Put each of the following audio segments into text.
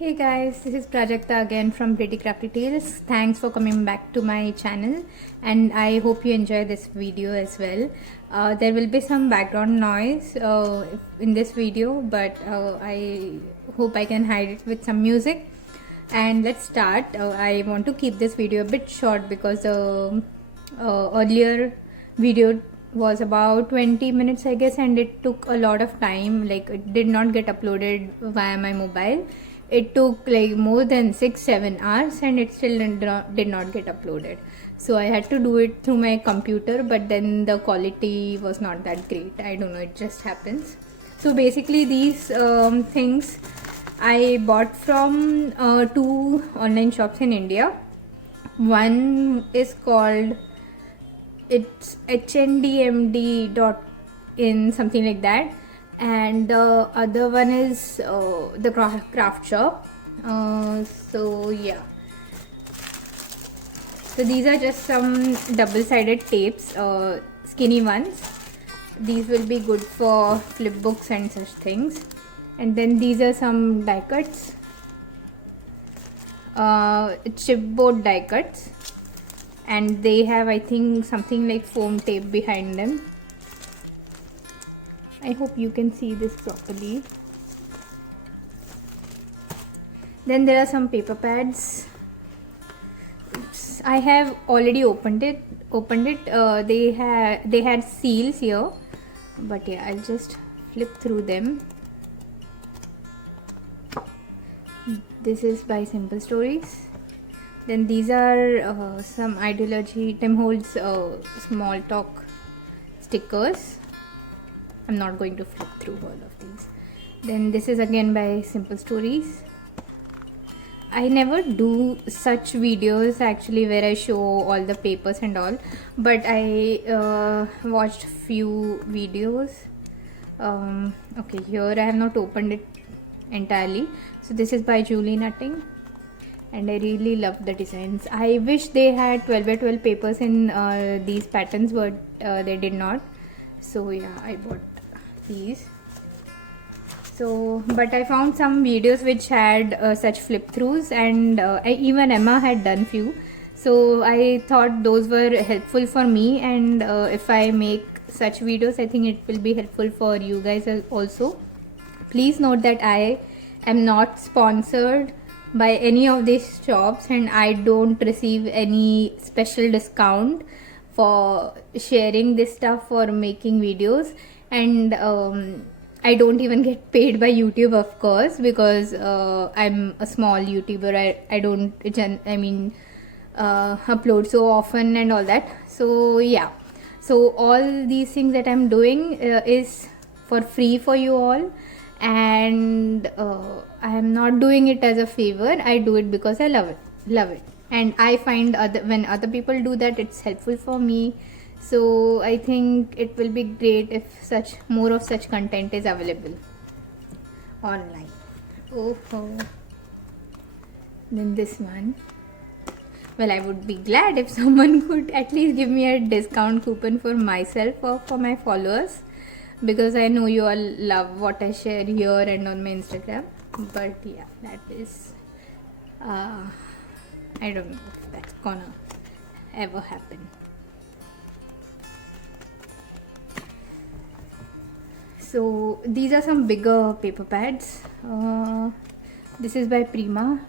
Hey guys, this is Prajakta again from Pretty Crafty Tales. Thanks for coming back to my channel and I hope you enjoy this video as well. There will be some background noise in this video, but I hope I can hide it with some music. And let's start. I want to keep this video a bit short because the earlier video was about 20 minutes I guess, and it took a lot of time. Like, it did not get uploaded via my mobile. It took like more than 6-7 hours and it still did not get uploaded. So I had to do it through my computer, but then the quality was not that great. I don't know, it just happens. So basically these things I bought from two online shops in India. One is called, it's HNDMD dot in, something like that, and the other one is the craft shop. So yeah, so these are just some double-sided tapes, skinny ones. These will be good for flip books and such things. And then these are some die cuts, chipboard die cuts, and they have, I think, something like foam tape behind them. I hope you can see this properly. Then there are some paper pads. Oops. I have already opened it. They had seals here, but yeah, I'll just flip through them. This is by Simple Stories. Then these are some Ideology, Tim Holtz small talk stickers. I'm not going to flip through all of these. Then this is again by Simple Stories. I never do such videos actually where I show all the papers and all, but I watched few videos. Okay, here I have not opened it entirely. So this is by Julie Nutting, and I really love the designs. I wish they had 12 by 12 papers in these patterns, but they did not. So yeah, I bought these. So, but I found some videos which had such flip throughs, and even Emma had done few. So I thought those were helpful for me, and if I make such videos, I think it will be helpful for you guys also. Please note that I am not sponsored by any of these shops, and I don't receive any special discount for sharing this stuff or making videos. And I don't even get paid by YouTube, of course, because I'm a small YouTuber. I don't upload so often and all that. So yeah, so all these things that I'm doing is for free for you all, and I am not doing it as a favor. I do it because I love it, and I find when other people do that, it's helpful for me. So I think it will be great if more of such content is available online. Oh. Then this one. Well, I would be glad if someone could at least give me a discount coupon for myself or for my followers, because I know you all love what I share here and on my Instagram. But yeah, that is I don't know if that's gonna ever happen. So these are some bigger paper pads. This is by Prima,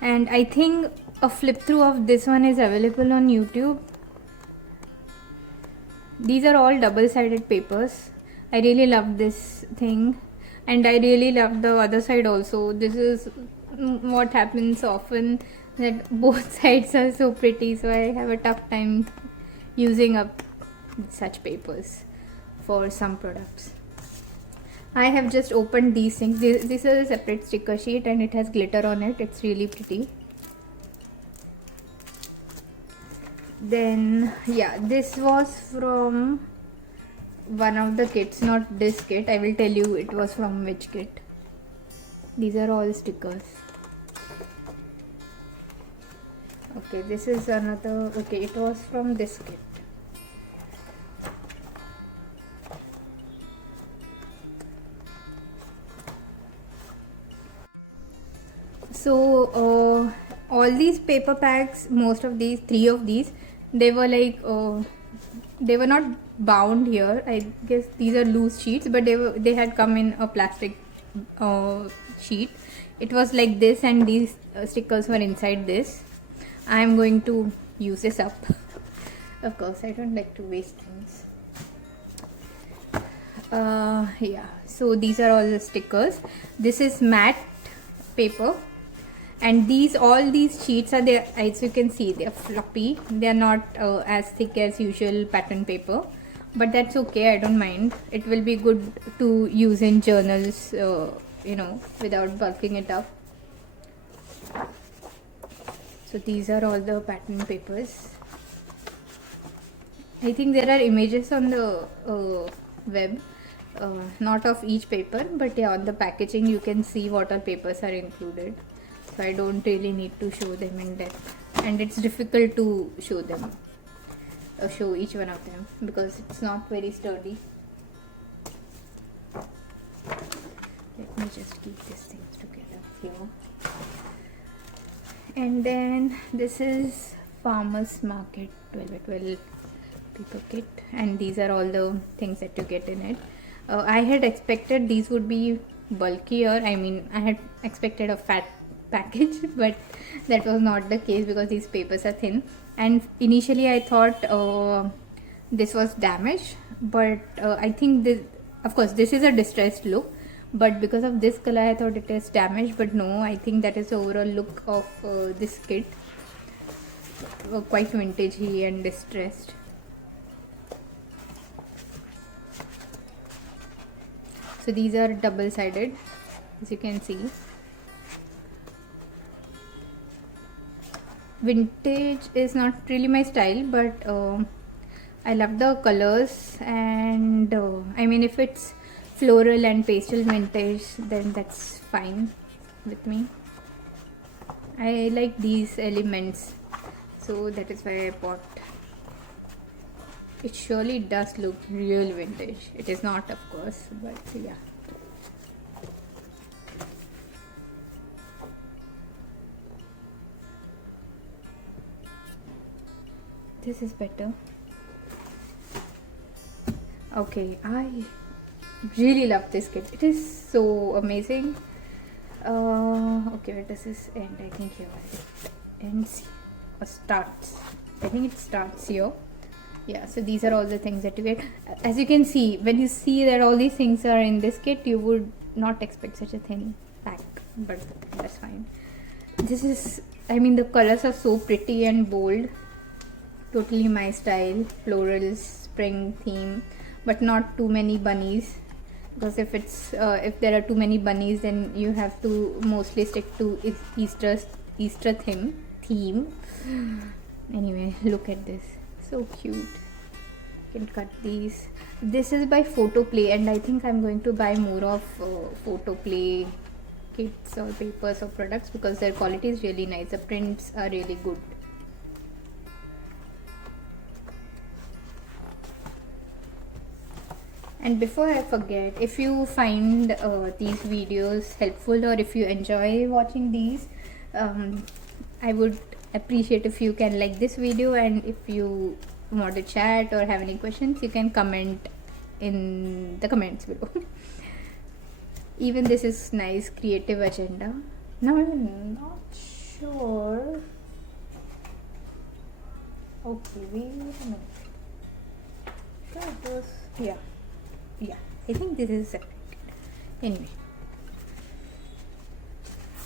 and I think a flip through of this one is available on YouTube. These are all double-sided papers. I really love this thing, and I really love the other side also. This is what happens often, that both sides are so pretty, so I have a tough time using up such papers for some products. I have just opened these things. This is a separate sticker sheet and it has glitter on it. It's really pretty. Then yeah, this was from one of the kits, not this kit. I will tell you it was from which kit. These are all stickers. Okay, this is another. Okay, it was from this kit. So all these paper packs, most of these, 3 of these, they were like they were not bound here. I guess these are loose sheets, but they had come in a plastic sheet. It was like this, and these stickers were inside this. I am going to use this up. Of course, I don't like to waste things. Yeah, so these are all the stickers. This is matte paper, and all these sheets are there. As you can see, they are floppy. They are not as thick as usual pattern paper, but that's okay. I don't mind. It will be good to use in journals, without bulking it up. So these are all the pattern papers. I think there are images on the web, not of each paper, but yeah, on the packaging you can see what all papers are included. So I don't really need to show them in depth, and it's difficult to show them, show each one of them, because it's not very sturdy. Let me just keep these things together here. And then this is Farmers Market 12x12 paper kit, and these are all the things that you get in it. I had expected these would be bulkier. I mean, I had expected a fat package, but that was not the case because these papers are thin. And initially I thought this was damaged, but I think this, of course, this is a distressed look, but because of this color I thought it is damaged, but no, I think that is the overall look of this kit. Quite vintagey and distressed. So these are double-sided, as you can see. Vintage is not really my style, but I love the colors, and I mean, if it's floral and pastel vintage, then that's fine with me. I like these elements, so that is why I bought. It surely does look real vintage. It is not, of course, but yeah. This is better. Okay, I really love this kit. It is so amazing. Okay, where does this end? I think here it ends or starts. I think it starts here. Yeah, so these are all the things that you get. As you can see, when you see that all these things are in this kit, you would not expect such a thin pack, but that's fine. This is, I mean, the colors are so pretty and bold. Totally my style. Florals, spring theme, but not too many bunnies, because if there are too many bunnies, then you have to mostly stick to Easter theme. Anyway, look at this. So cute. You can cut these. This is by Photoplay, and I think I'm going to buy more of Photoplay kits or papers or products, because their quality is really nice. The prints are really good. And before I forget, if you find these videos helpful, or if you enjoy watching these, I would appreciate if you can like this video, and if you want to chat or have any questions, you can comment in the comments below. Even this is nice, creative agenda. Now I'm not sure. Okay, wait a minute. Yeah, I think this is separate. Anyway,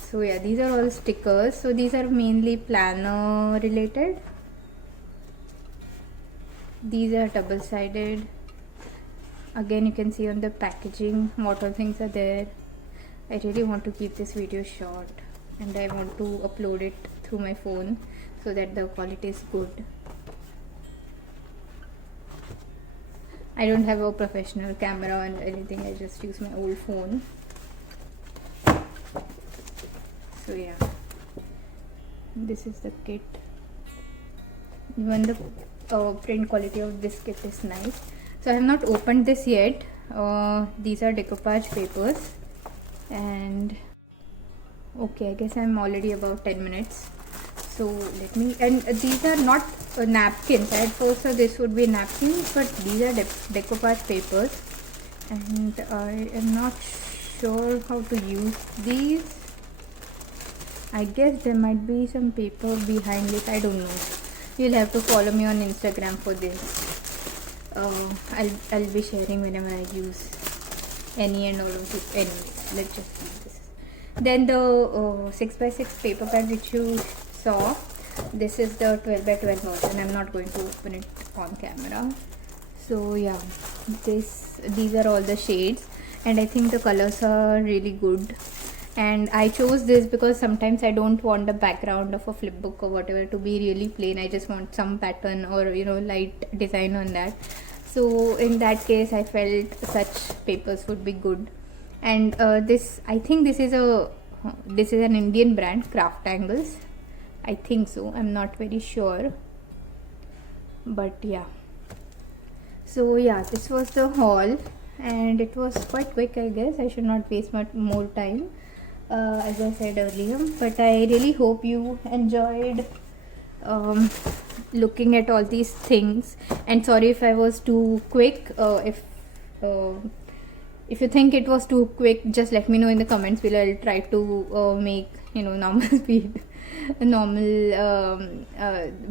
so yeah, these are all stickers. So these are mainly planner related. These are double-sided. Again, you can see on the packaging what all things are there. I really want to keep this video short, and I want to upload it through my phone so that the quality is good. I don't have a professional camera and anything, I just use my old phone. So yeah, this is the kit. Even the print quality of this kit is nice. So I have not opened this yet. These are decoupage papers, and Okay, I guess I'm already about 10 minutes. So let me, and these are not napkins. At first this would be napkins, but these are decoupage papers, and I am not sure how to use these. I guess there might be some paper behind it, I don't know. You'll have to follow me on Instagram for this. I'll be sharing whenever I use any and all of this. Anyways, let's just use this. Then the 6x6 paper pad which you saw, this is the 12x12 version. I'm not going to open it on camera. So yeah, these are all the shades, and I think the colors are really good. And I chose this because sometimes I don't want the background of a flip book or whatever to be really plain. I just want some pattern or light design on that. So in that case I felt such papers would be good. And this, I think this is an Indian brand, Craftangles, I think so, I'm not very sure, but yeah. So yeah, this was the haul, and it was quite quick. I guess I should not waste much more time, as I said earlier, but I really hope you enjoyed looking at all these things. And sorry if I was too quick. If you think it was too quick, just let me know in the comments below. I'll try to make normal speed, normal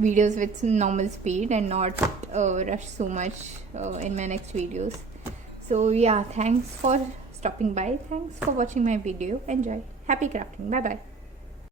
videos with normal speed, and not rush so much in my next videos. So yeah, thanks for stopping by. Thanks for watching my video. Enjoy. Happy crafting. Bye bye.